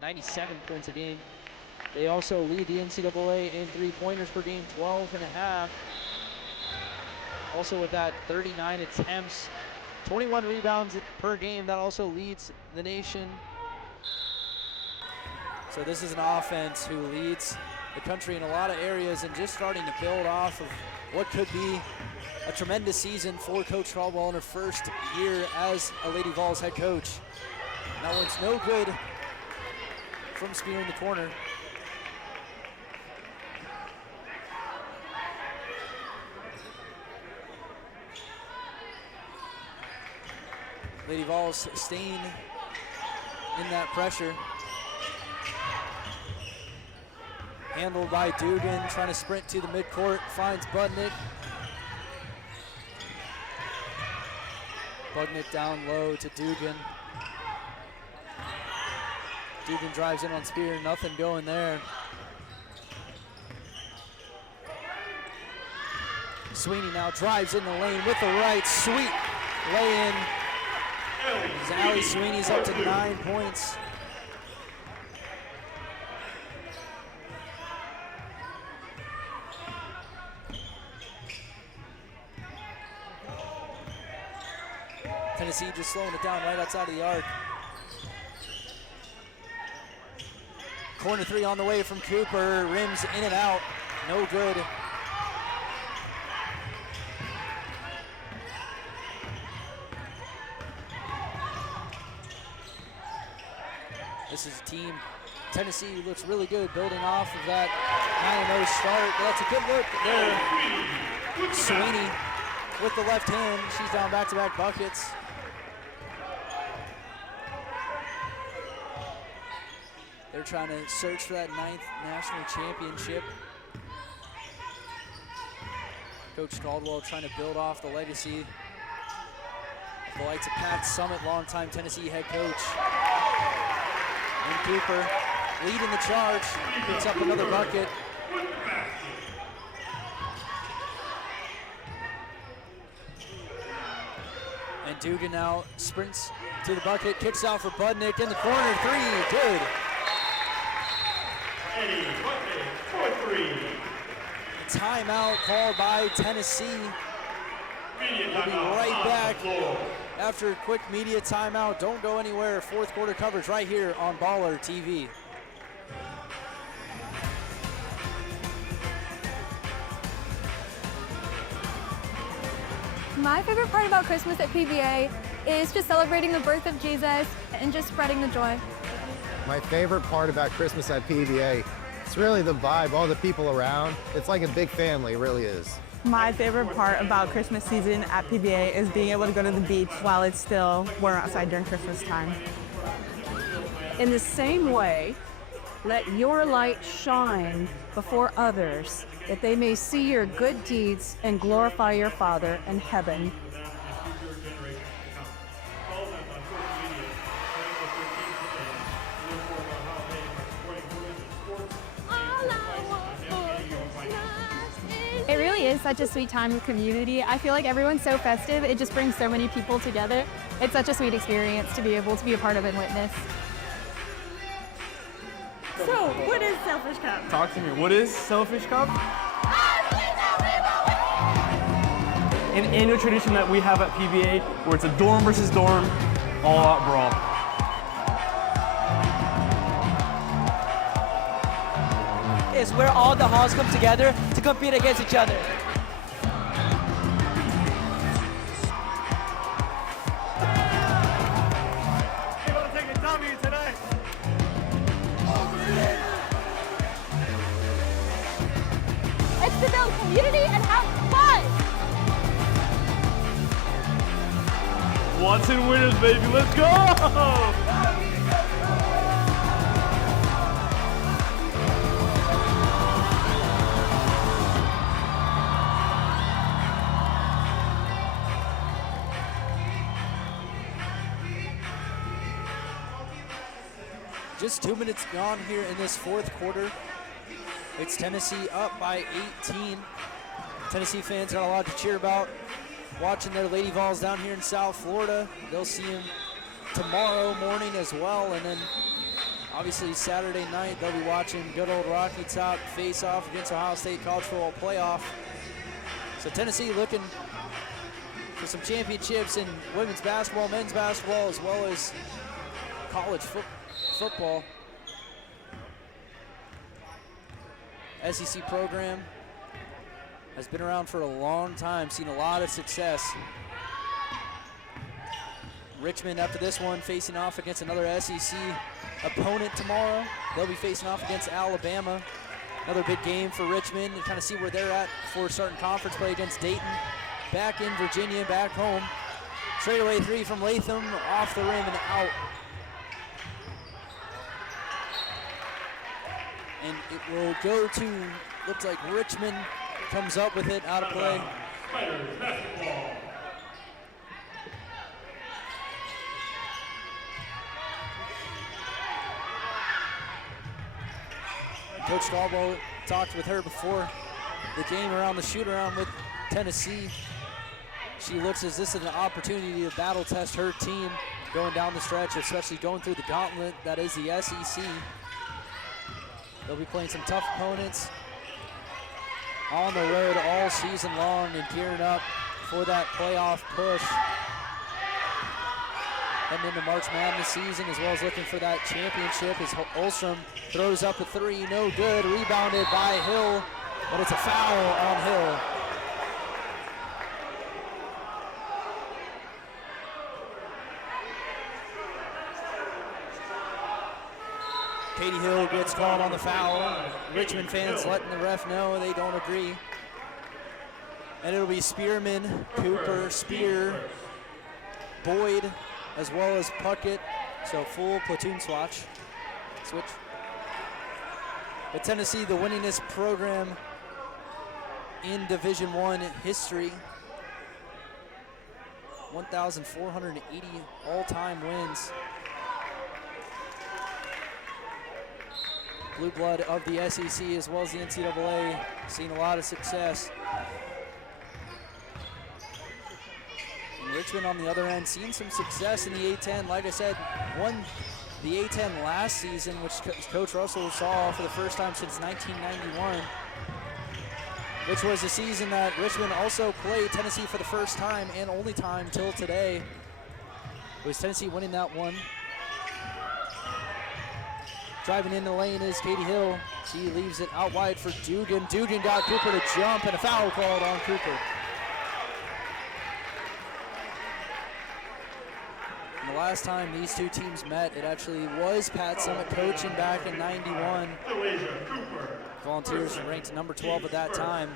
97 points a game. They also lead the NCAA in three-pointers per game, 12 and a half. Also with that 39 attempts, 21 rebounds per game. That also leads the nation. So this is an offense who leads the country in a lot of areas and just starting to build off of what could be a tremendous season for Coach Caldwell in her first year as a Lady Vols head coach. That one's no good from Spear in the corner. Lady Vols staying in that pressure. Handled by Dugan, trying to sprint to the midcourt, finds Budnick. Budnick down low to Dugan. Dugan drives in on Spear, nothing going there. Sweeney now drives in the lane with the right, sweet lay-in. Allie Sweeney's up to 9 points. Tennessee just slowing it down right outside of the arc. Corner three on the way from Cooper, rims in and out, no good. This is a team, Tennessee looks really good building off of that 9-0 start. That's a good look there. Sweeney with the left hand, she's down back-to-back buckets. They're trying to search for that 9th national championship. Coach Caldwell trying to build off the legacy of the likes of Pat Summitt, longtime Tennessee head coach. And Cooper leading the charge, picks up another bucket. And Dugan now sprints to the bucket, kicks out for Budnick in the corner, three, good. Timeout called by Tennessee. We'll be right back after a quick media timeout. Don't go anywhere. Fourth quarter coverage right here on Baller TV. My favorite part about Christmas at PBA is just celebrating the birth of Jesus and just spreading the joy. My favorite part about Christmas at PBA, it's really the vibe, all the people around. It's like a big family, it really is. My favorite part about Christmas season at PBA is being able to go to the beach while it's still warm outside during Christmas time. In the same way, let your light shine before others, that they may see your good deeds and glorify your Father in heaven. It really is such a sweet time of community. I feel like everyone's so festive. It just brings so many people together. It's such a sweet experience to be able to be a part of and witness. So, what is Selfish Cup? Talk to me. What is Selfish Cup? An annual tradition that we have at PBA where it's a dorm versus dorm, all-out brawl. Is where all the halls come together to compete against each other. We're gonna take a W tonight. It's to build community and have fun. Watson winners, baby. Let's go! Just 2 minutes gone here in this fourth quarter. It's Tennessee up by 18. Tennessee fans got a lot to cheer about. Watching their Lady Vols down here in South Florida. They'll see them tomorrow morning as well. And then obviously Saturday night they'll be watching good old Rocky Top face off against Ohio State College Football Playoff. So Tennessee looking for some championships in women's basketball, men's basketball, as well as college football. SEC program has been around for a long time, seen a lot of success. Richmond, after this one, facing off against another SEC opponent tomorrow. They'll be facing off against Alabama. Another big game for Richmond to kind of see where they're at before starting conference play against Dayton. Back in Virginia, back home. Straightaway three from Latham, off the rim and out. And it will go to, looks like Richmond comes up with it out of play. Coach Caldwell talked with her before the game around the shoot-around with Tennessee. She looks as this is an opportunity to battle test her team going down the stretch, especially going through the gauntlet that is the SEC. They'll be playing some tough opponents on the road all season long and gearing up for that playoff push. Heading into March Madness season, as well as looking for that championship, as Olstrom throws up a three, no good, rebounded by Hill, but it's a foul on Hill. Katie Hill gets called on the foul. Richmond fans letting the ref know they don't agree. And it'll be Spearman, Cooper, Spear, Boyd, as well as Puckett. So full platoon switch. But Tennessee, the winningest program in Division I history. 1,480 all-time wins. Blue blood of the SEC as well as the NCAA, seen a lot of success. And Richmond on the other end, seen some success in the A-10. Like I said, won the A-10 last season, which Coach Russell saw for the first time since 1991, which was the season that Richmond also played Tennessee for the first time and only time till today. It was Tennessee winning that one. Driving in the lane is Katie Hill. She leaves it out wide for Dugan. Dugan got Cooper to jump, and a foul called on Cooper. And the last time these two teams met, it actually was Pat Summit coaching back in '91. Volunteers were ranked number 12 at that time.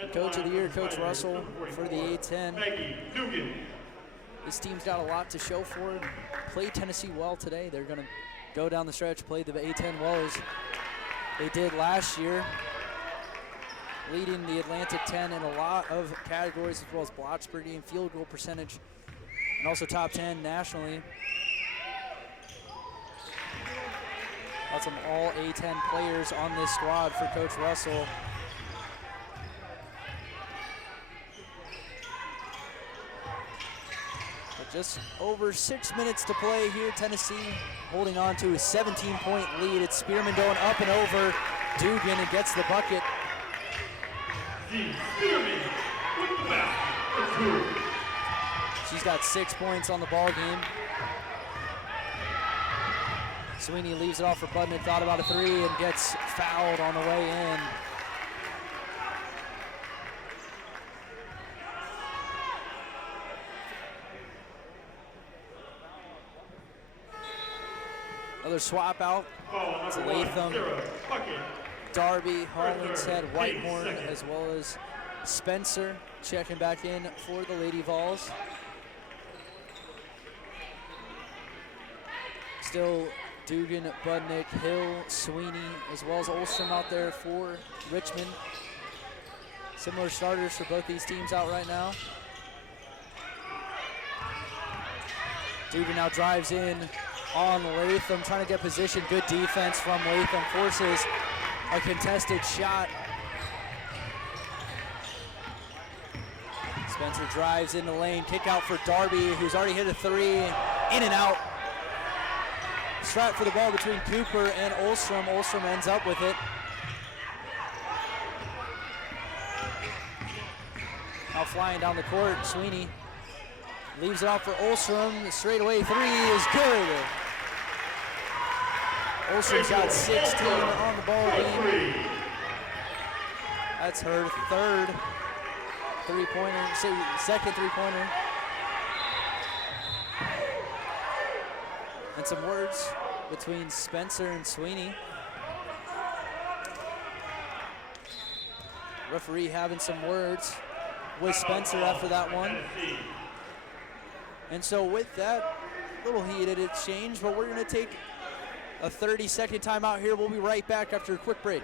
And Coach of the Year, Coach Russell, for the A-10. This team's got a lot to show for it. Played Tennessee well today. They're going to go down the stretch, play the A-10 well as they did last year, leading the Atlantic 10 in a lot of categories, as well as blocks per game, field goal percentage, and also top 10 nationally. Got some all A-10 players on this squad for Coach Russell. Just over 6 minutes to play here. Tennessee holding on to a 17-point lead. It's Spearman going up and over Dugan and gets the bucket. She's got 6 points on the ball game. Sweeney leaves it off for Budnick, thought about a three and gets fouled on the way in. Another swap out. It's Latham, Darby, Hollingshead, Whitehorn, as well as Spencer checking back in for the Lady Vols. Still Dugan, Budnick, Hill, Sweeney, as well as Olstrom out there for Richmond. Similar starters for both these teams out right now. Dugan now drives in on Latham, trying to get position. Good defense from Latham, forces a contested shot. Spencer drives in the lane, kick out for Darby, who's already hit a three, in and out. Strap for the ball between Cooper and Olstrom. Olstrom ends up with it. Now flying down the court, Sweeney leaves it off for Olstrom. Straightaway three is good. Olstrom's got 16 on the ball game. That's her third three-pointer, second three-pointer. And some words between Spencer and Sweeney. Referee having some words with Spencer after that one. And so with that, little heated exchange, but we're gonna take a 30-second timeout here. We'll be right back after a quick break.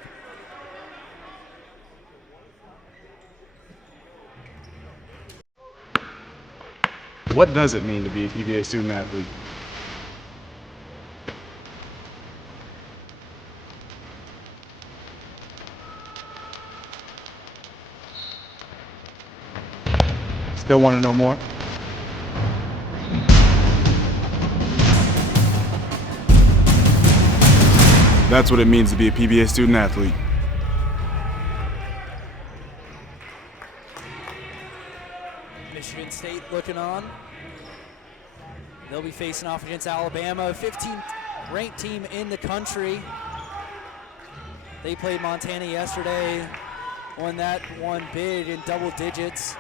What does it mean to be a PBA student athlete? Still want to know more? That's what it means to be a PBA student athlete. Michigan State looking on. They'll be facing off against Alabama, 15th ranked team in the country. They played Montana yesterday, won that one big in double digits.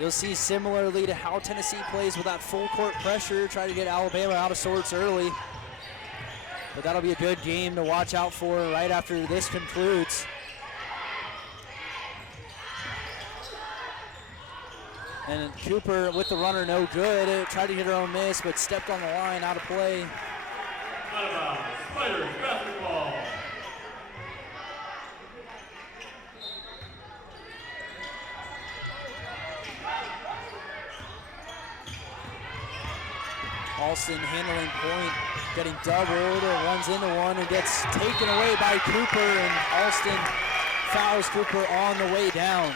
You'll see similarly to how Tennessee plays with that full court pressure, try to get Alabama out of sorts early. But that'll be a good game to watch out for right after this concludes. And Cooper with the runner, no good. Tried to hit her own miss, but stepped on the line, out of play. Spiders basketball. Alston handling point, getting doubled, runs into one and gets taken away by Cooper, and Alston fouls Cooper on the way down.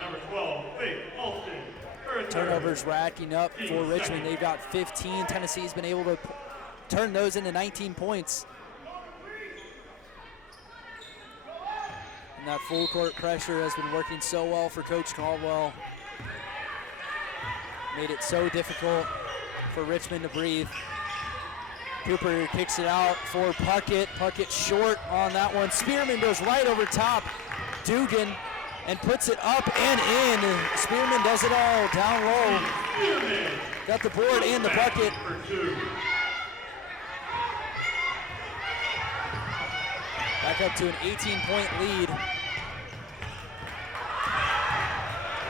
Number 12, Faith Alston. Turnovers racking up for Richmond. They've got 15. Tennessee's been able to turn those into 19 points. And that full court pressure has been working so well for Coach Caldwell. Made it so difficult for Richmond to breathe. Cooper kicks it out for Puckett. Puckett short on that one. Spearman goes right over top. Dugan and puts it up and in. Spearman does it all down low. Got the board and the bucket. Back up to an 18-point lead.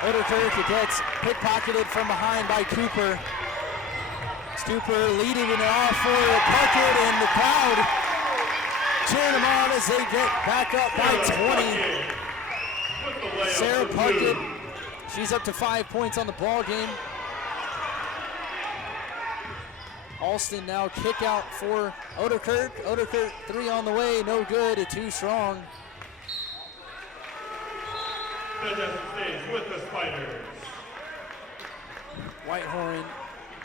Oderkirk gets pickpocketed from behind by Cooper. It's Cooper leading it off for Puckett, and the crowd cheering him on as they get back up by 20. Sarah Puckett, she's up to 5 points on the ball game. Alston now kick out for Oderkirk. Oderkirk three on the way, no good, too strong. With the Spiders.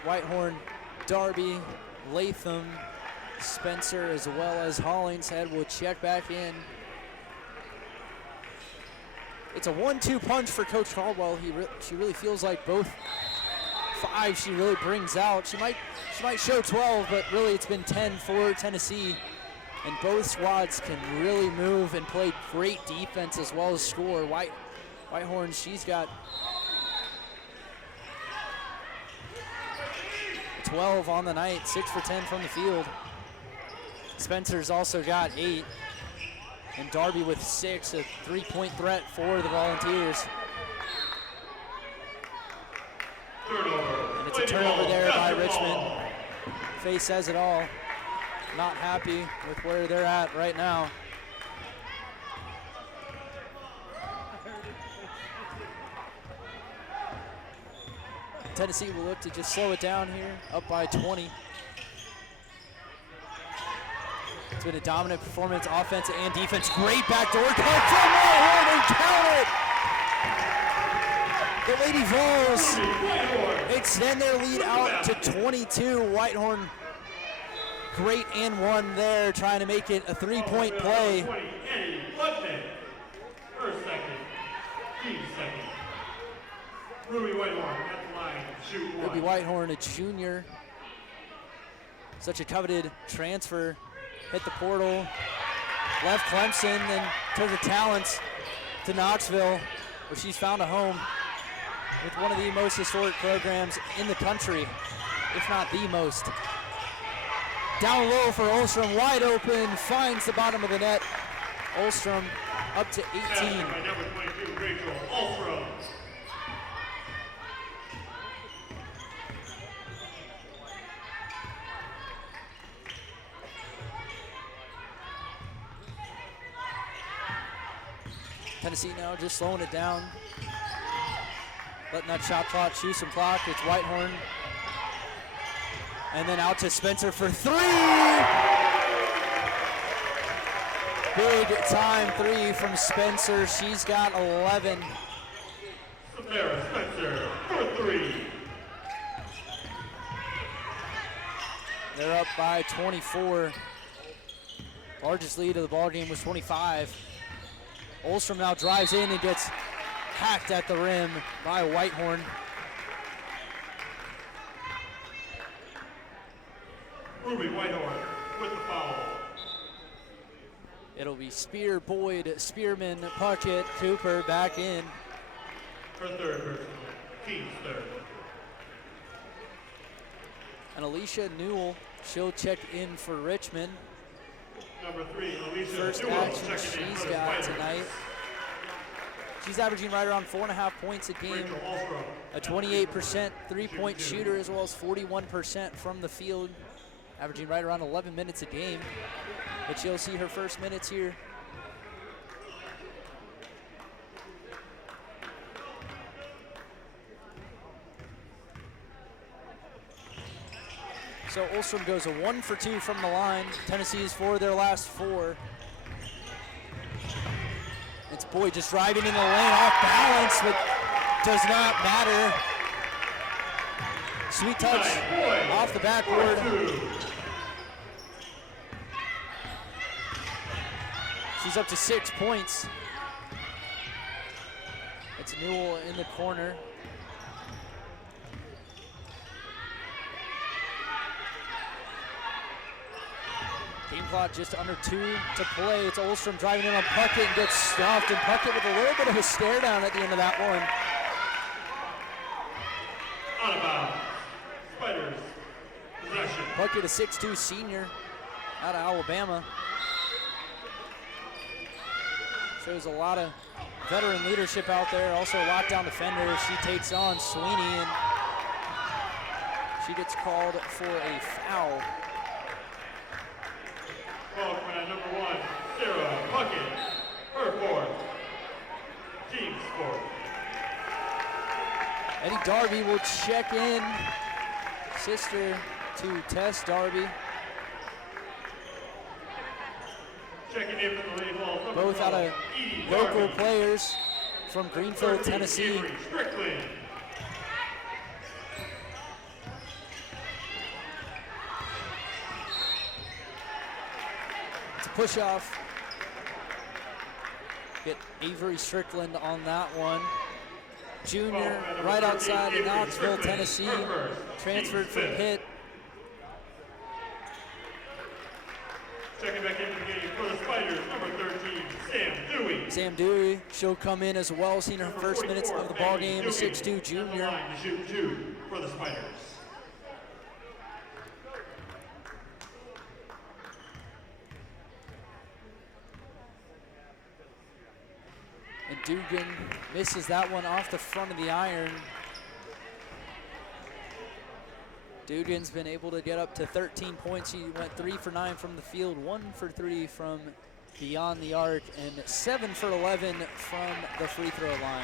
Whitehorn, Darby, Latham, Spencer, as well as Hollingshead will check back in. It's a 1-2 punch for Coach Caldwell. She really feels like both five she really brings out. She might show 12, but really it's been 10 for Tennessee. And both squads can really move and play great defense as well as score. Whitehorn, she's got 12 on the night, 6 for 10 from the field. Spencer's also got 8. And Darby with 6, a 3-point threat for the Volunteers. And it's a turnover there by Richmond. Faye says it all. Not happy with where they're at right now. Tennessee will look to just slow it down here, up by 20. been a dominant performance, offense and defense. Great backdoor cut from Whitehorn and count it. The Lady Vols extend their lead out to 22. Whitehorn, great and one there, trying to make it a 3-point play. First second, team second. Ruby Whitehorn at the line, shoot one. Ruby Whitehorn, a junior. Such a coveted transfer. Hit the portal, left Clemson, and to the talents to Knoxville, where she's found a home with one of the most historic programs in the country, if not the most. Down low for Olstrom, wide open, finds the bottom of the net. Olstrom up to 18. By number 22, Rachel Olstrom. Tennessee now just slowing it down. Letting that shot clock shoot some clock. It's Whitehorn. And then out to Spencer for three. Big time three from Spencer. She's got 11. Samara Spencer for three. They're up by 24. Largest lead of the ball game was 25. Olstrom now drives in and gets hacked at the rim by Whitehorn. Ruby Whitehorn with the foul. It'll be Spear, Boyd, Spearman, Puckett, Cooper back in. Her third personal, team's third. And Alicia Newell, she'll check in for Richmond. Number 3, Alicia First Newell action checking in she's for the got Spiders. tonight. She's averaging right around 4.5 points a game, a 28% three-point shooter, as well as 41% from the field, averaging right around 11 minutes a game. But she'll see her first minutes here. So Olstrom goes a 1 for 2 from the line. Tennessee's for their last 4. It's Boyd just driving in the lane, off balance, but does not matter. Sweet touch off the backboard. She's up to 6 points. It's Newell in the corner. Game clock just under 2 to play. It's Olstrom driving in on Puckett and gets stuffed, and Puckett with a little bit of a stare down at the end of that one. Out of bounds. Spiders. Possession. Puckett, a 6'2 senior out of Alabama. Shows a lot of veteran leadership out there. Also a lockdown defender. She takes on Sweeney, and she gets called for a foul. Called by number 1, Sarah Puckett. Her fourth. Team sport. Eddie Darby will check in. Sister to Tess Darby. Checking in from the lead wall. Both out of local players from Greenfield, Tennessee. Strickland. It's a push off. Get Avery Strickland on that one. Junior, right outside of Knoxville, Tennessee. Transferred from Pitt. Checking back into the game for the Spiders, number 13, Sam Dewey. Sam Dewey, she'll come in as well, seeing her first minutes of the ball game, a 6'2 junior. Line to shoot 2 for the Spiders. And Dugan misses that one off the front of the iron. Dugan's been able to get up to 13 points. He went 3 for 9 from the field, 1 for 3 from beyond the arc, and 7 for 11 from the free throw line.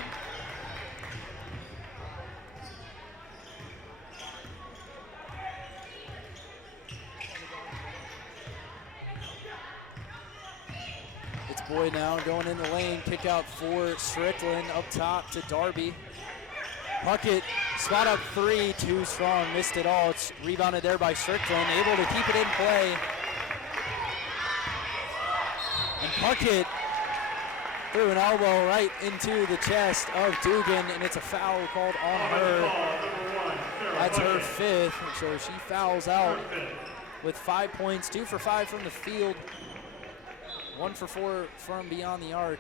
Boyd now going in the lane. Kick out for Strickland up top to Darby. Puckett, spot up three, too strong, missed it all. It's rebounded there by Strickland, able to keep it in play. And Puckett threw an elbow right into the chest of Dugan, and it's a foul called on her. That's her fifth, so she fouls out with 5 points, 2 for 5 from the field, 1 for 4 from beyond the arc.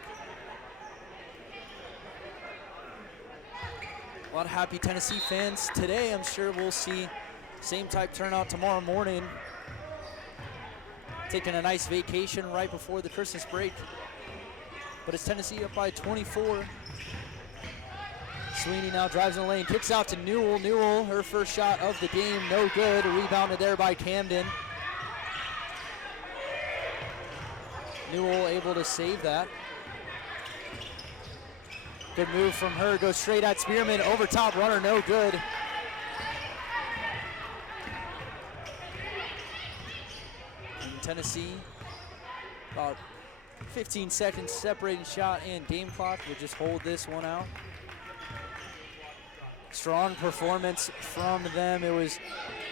A lot of happy Tennessee fans today. I'm sure we'll see same type turnout tomorrow morning. Taking a nice vacation right before the Christmas break. But it's Tennessee up by 24. Sweeney now drives in the lane, kicks out to Newell. Newell, her first shot of the game, no good. Rebounded there by Camden. Newell able to save that. Good move from her, goes straight at Spearman, over top runner, no good. And Tennessee, about 15 seconds separating shot and game clock. We'll just hold this one out. Strong performance from them. It was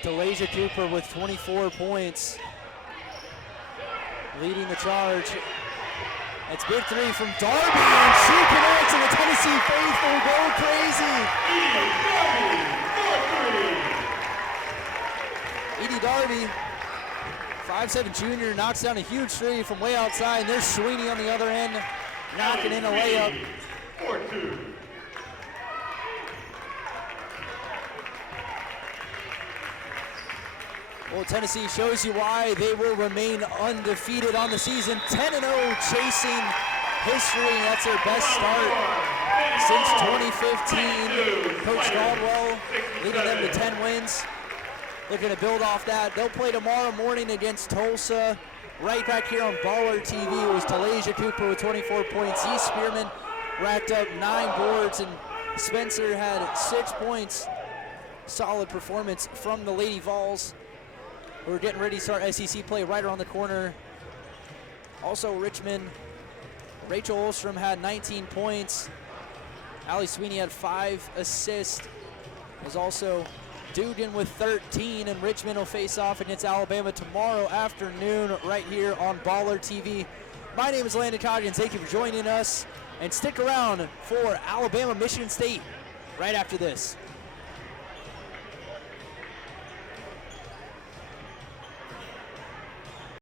Delasia Cooper with 24 points, leading the charge. It's big three from Darby, and she connects, and the Tennessee faithful go crazy. Edie Darby, 5'7" junior, knocks down a huge three from way outside, and there's Sweeney on the other end, knocking in a layup. 4-2. Well, Tennessee shows you why they will remain undefeated on the season. 10-0, chasing history. That's their best start since 2015. Coach Caldwell leading them to 10 wins. Looking to build off that. They'll play tomorrow morning against Tulsa. Right back here on Baller TV, it was Delasia Cooper with 24 points. Z Spearman racked up 9 boards, and Spencer had 6 points. Solid performance from the Lady Vols. We're getting ready to start SEC play right around the corner. Also Richmond, Rachel Olstrom had 19 points. Allie Sweeney had 5 assists. There's also Dugan with 13, and Richmond will face off against Alabama tomorrow afternoon right here on Baller TV. My name is Landon Coggins. Thank you for joining us, and stick around for Alabama Michigan State right after this.